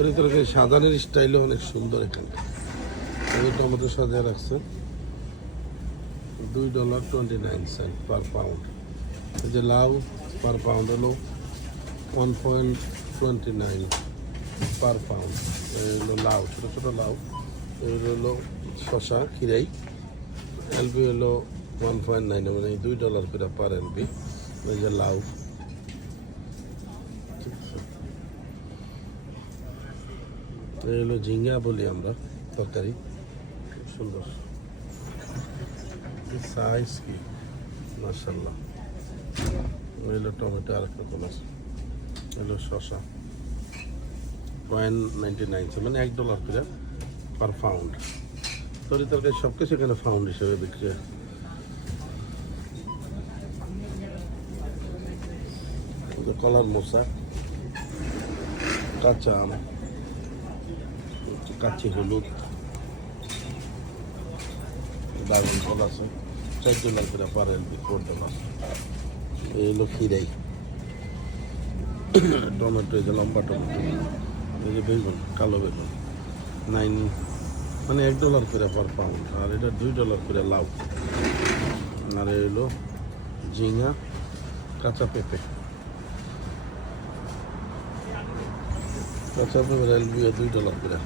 তরকারি সাজানোর স্টাইলও অনেক সুন্দর এখানে। এই টমেটো সাজিয়ে রাখছে $2.29 পার পাউন্ড। এই যে লাউ পার পাউন্ড হলো 1.29 পার পাউন্ড। এই হলো লাউ, ছোটো ছোটো লাউ। এগুলো হলো শশা খিরাই, এলবি হলো 1.9, মানে $2 করে পার এলবি। এই যে লাউ, ঠিক আছে। এই হলো ঝিঙ্গা বলি আমরা, তরকারি খুব সুন্দর সাইজ কি মাশাআল্লাহ। হলো টমেটো আর একটা রকম আছে। হলো শশা 0.99, মানে $1 করে পার পাউন্ড। তরকারি সব কিছু এখানে পাউন্ড হিসেবে বিক্রি হয়। কলার মোচা, কাঁচা আম, কাঁচি হলুদ, ড্রাগন ফল আছে $4 করে পার এলবি, $4। এই হলো খিরাই, টমেটো, এই যে লম্বা টমেটো, এই যে বেগুন, কালো বেগুন 9, মানে $1 করে পার পাউন্ড। আর এটা $2 করে লাউ। আর এই হলো ঝিঙা, কাঁচা পেঁপে, কাঁচা পেঁপে এলবি $2 করে,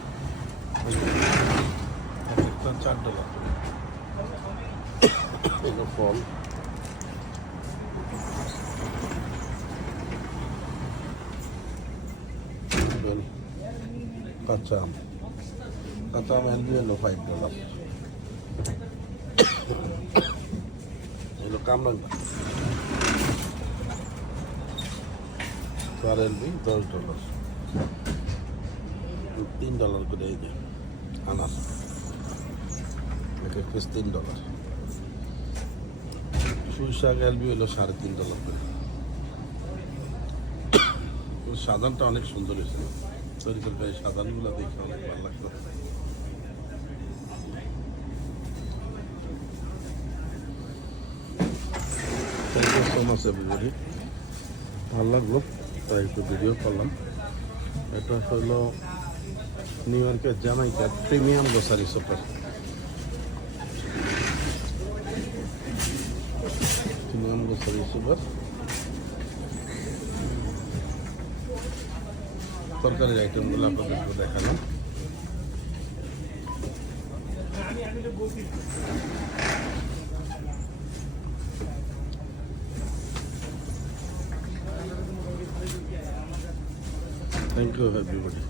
একটা $4 করে। এগুলো ফল, কাঁচা আম, এলবি হলো $5। এগুলো কামরাঙ্গা, পার এলবি $10, $3 করে। এই যে আনার, এক পিস $3। পুঁই শাক এলবি হলো $3.5 করে। সাধানটা অনেক সুন্দর হয়েছে, তরকারি সাধানগুলো দেখে অনেক ভালো লাগতো। Thank you so much everybody. ভালো লাগলো তাই একটু ভিডিও করলাম। এটা হলো নিউ ইয়র্কের জামাইকার premium grocery super. Premium grocery super তরকারির আইটেমগুলো আপনাদের একটু দেখালাম। Thank you everybody.